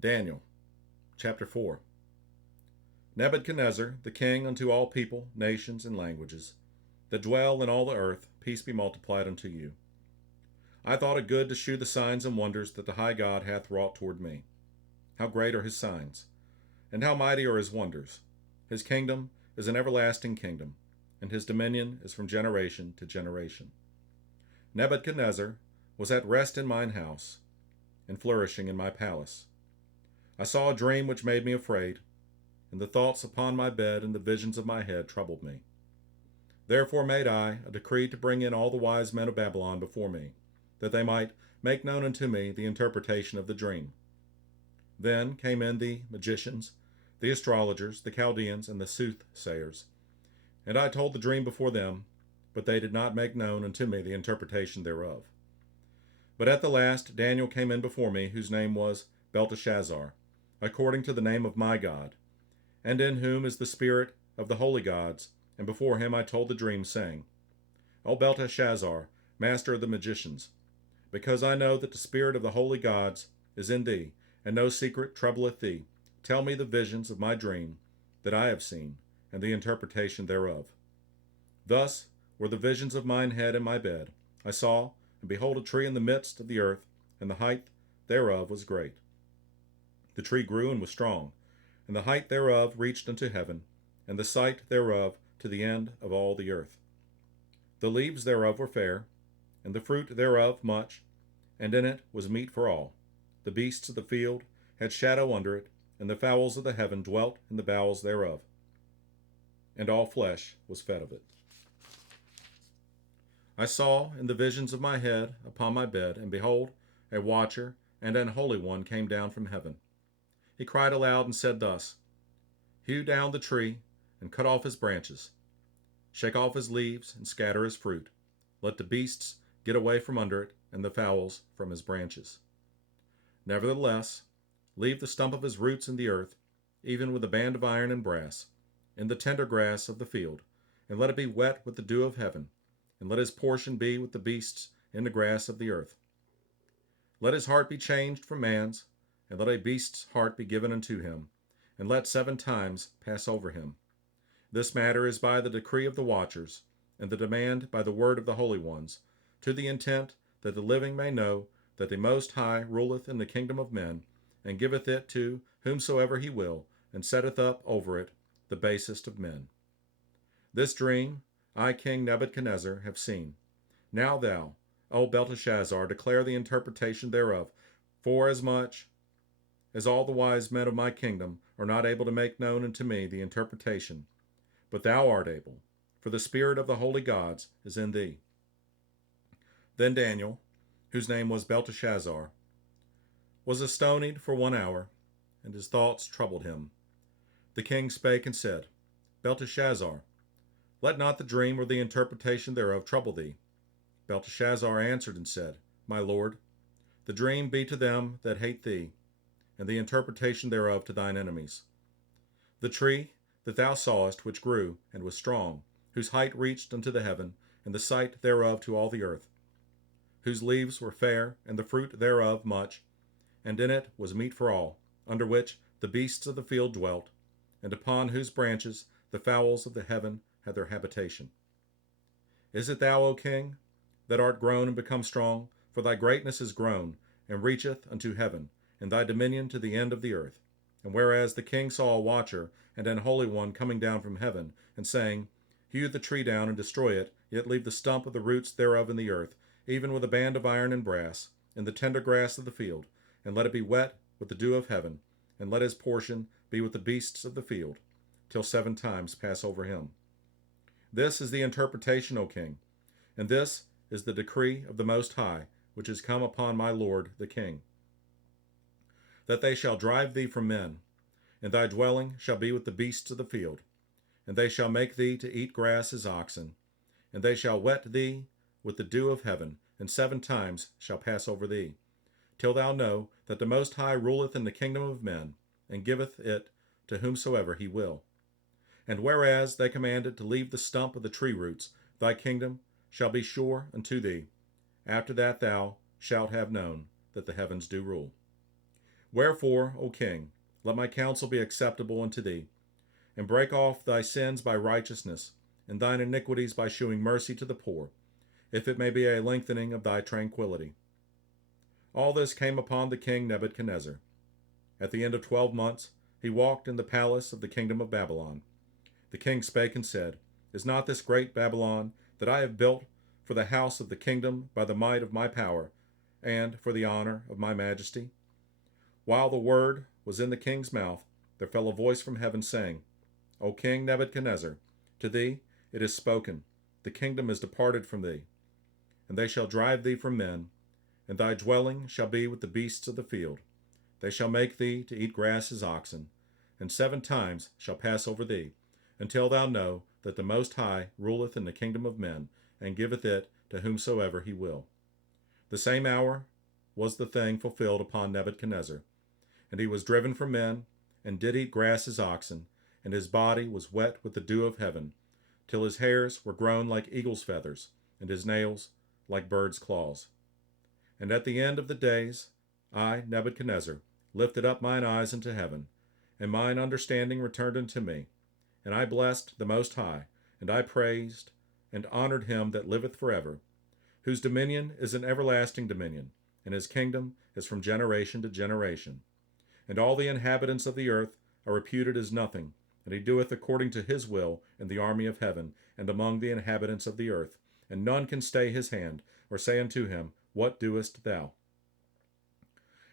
Daniel, chapter 4. Nebuchadnezzar, the king unto all people, nations, and languages, that dwell in all the earth, peace be multiplied unto you. I thought it good to shew the signs and wonders that the high God hath wrought toward me. How great are his signs, and how mighty are his wonders! His kingdom is an everlasting kingdom, and his dominion is from generation to generation. Nebuchadnezzar was at rest in mine house, and flourishing in my palace. I saw a dream which made me afraid, and the thoughts upon my bed and the visions of my head troubled me. Therefore made I a decree to bring in all the wise men of Babylon before me, that they might make known unto me the interpretation of the dream. Then came in the magicians, the astrologers, the Chaldeans, and the soothsayers, and I told the dream before them, but they did not make known unto me the interpretation thereof. But at the last Daniel came in before me, whose name was Belteshazzar, according to the name of my God, and in whom is the spirit of the holy gods, and before him I told the dream, saying, O Belteshazzar, master of the magicians, because I know that the spirit of the holy gods is in thee, and no secret troubleth thee, tell me the visions of my dream that I have seen, and the interpretation thereof. Thus were the visions of mine head in my bed. I saw, and behold, a tree in the midst of the earth, and the height thereof was great. The tree grew and was strong, and the height thereof reached unto heaven, and the sight thereof to the end of all the earth. The leaves thereof were fair, and the fruit thereof much, and in it was meat for all. The beasts of the field had shadow under it, and the fowls of the heaven dwelt in the bowels thereof, and all flesh was fed of it. I saw in the visions of my head upon my bed, and behold, a watcher and an holy one came down from heaven. He cried aloud and said thus, Hew down the tree, and cut off his branches. Shake off his leaves, and scatter his fruit. Let the beasts get away from under it, and the fowls from his branches. Nevertheless, leave the stump of his roots in the earth, even with a band of iron and brass, in the tender grass of the field, and let it be wet with the dew of heaven, and let his portion be with the beasts in the grass of the earth. Let his heart be changed from man's, and let a beast's heart be given unto him, and let 7 times pass over him. This matter is by the decree of the watchers, and the demand by the word of the holy ones, to the intent that the living may know that the Most High ruleth in the kingdom of men, and giveth it to whomsoever he will, and setteth up over it the basest of men. This dream I, King Nebuchadnezzar, have seen. Now thou, O Belteshazzar, declare the interpretation thereof, forasmuch as all the wise men of my kingdom are not able to make known unto me the interpretation, but thou art able, for the spirit of the holy gods is in thee. Then Daniel, whose name was Belteshazzar, was astonied for 1 hour, and his thoughts troubled him. The king spake and said, Belteshazzar, let not the dream or the interpretation thereof trouble thee. Belteshazzar answered and said, My lord, the dream be to them that hate thee, and the interpretation thereof to thine enemies. The tree that thou sawest, which grew and was strong, whose height reached unto the heaven, and the sight thereof to all the earth, whose leaves were fair, and the fruit thereof much, and in it was meat for all, under which the beasts of the field dwelt, and upon whose branches the fowls of the heaven had their habitation. Is it thou, O king, that art grown and become strong? For thy greatness is grown, and reacheth unto heaven, and thy dominion to the end of the earth. And whereas the king saw a watcher and an holy one coming down from heaven, and saying, Hew the tree down and destroy it, yet leave the stump of the roots thereof in the earth, even with a band of iron and brass, in the tender grass of the field, and let it be wet with the dew of heaven, and let his portion be with the beasts of the field, till 7 times pass over him. This is the interpretation, O king, and this is the decree of the Most High, which is come upon my lord the king, that they shall drive thee from men, and thy dwelling shall be with the beasts of the field, and they shall make thee to eat grass as oxen, and they shall wet thee with the dew of heaven, and 7 times shall pass over thee, till thou know that the Most High ruleth in the kingdom of men, and giveth it to whomsoever he will. And whereas they commanded to leave the stump of the tree roots, thy kingdom shall be sure unto thee. After that thou shalt have known that the heavens do rule. Wherefore, O king, let my counsel be acceptable unto thee, and break off thy sins by righteousness, and thine iniquities by shewing mercy to the poor, if it may be a lengthening of thy tranquillity. All this came upon the king Nebuchadnezzar. At the end of 12 months, he walked in the palace of the kingdom of Babylon. The king spake and said, Is not this great Babylon that I have built for the house of the kingdom by the might of my power, and for the honor of my majesty? While the word was in the king's mouth, there fell a voice from heaven, saying, O king Nebuchadnezzar, to thee it is spoken, the kingdom is departed from thee, and they shall drive thee from men, and thy dwelling shall be with the beasts of the field. They shall make thee to eat grass as oxen, and 7 times shall pass over thee, until thou know that the Most High ruleth in the kingdom of men, and giveth it to whomsoever he will. The same hour was the thing fulfilled upon Nebuchadnezzar, and he was driven from men, and did eat grass as oxen, and his body was wet with the dew of heaven, till his hairs were grown like eagle's feathers, and his nails like birds' claws. And at the end of the days, I, Nebuchadnezzar, lifted up mine eyes unto heaven, and mine understanding returned unto me. And I blessed the Most High, and I praised and honored him that liveth forever, whose dominion is an everlasting dominion, and his kingdom is from generation to generation. And all the inhabitants of the earth are reputed as nothing, and he doeth according to his will in the army of heaven, and among the inhabitants of the earth, and none can stay his hand, or say unto him, What doest thou?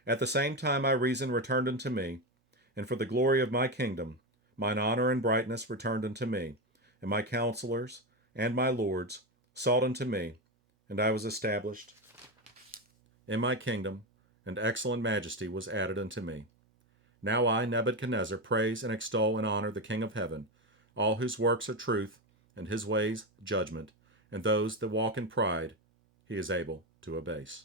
At the same time my reason returned unto me, and for the glory of my kingdom, mine honor and brightness returned unto me, and my counselors and my lords sought unto me, and I was established in my kingdom, and excellent majesty was added unto me. Now I, Nebuchadnezzar, praise and extol and honor the King of heaven, all whose works are truth, and his ways judgment, and those that walk in pride he is able to abase.